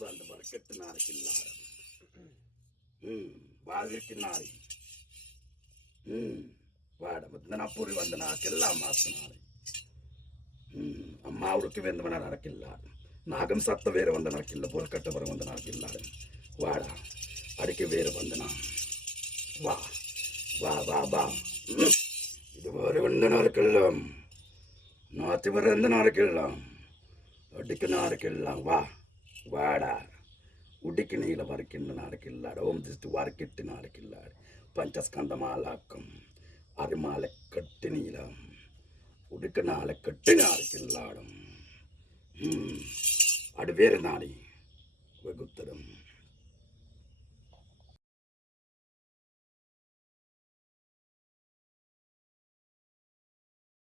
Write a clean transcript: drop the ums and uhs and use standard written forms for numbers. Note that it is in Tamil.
വന്ന് പറക്കെട്ടുന്നാർക്കില്ലാതെ വാതിരിക്കുന്നാറി വാടമത്തിനപ്പുറി വന്ന് നാക്കെല്ലാം മാത്തുന്നാറി അമ്മ അവർക്ക് വെന്തുവണ നടക്കില്ല നാഗം സത്ത വേറെ വന്ന് നടക്കില്ല പൊൽക്കട്ട പറ വന്ന് നടക്കില്ല വാടാ അടിക്ക് വേറെ വந்தனா வா வா வா வா இது வேறு வந்து நடக்கலாம் நாத்தி வர எந்த நடக்கலாம் அடிக்க நடக்கலாம் வா வாடா உடிக்கு நீல வரைக்கின்ற நடக்கில்லாட ஓம் திஸ்து வரைக்கிட்டு நடக்கில்லாட பஞ்சஸ்கந்தமாலாக்கம் அரிமாலை கட்டு நீளம் உடுக்க நாளை கட்டு நடக்கில்லாடும் அடு வேறு நாடி வெகுத்தரம்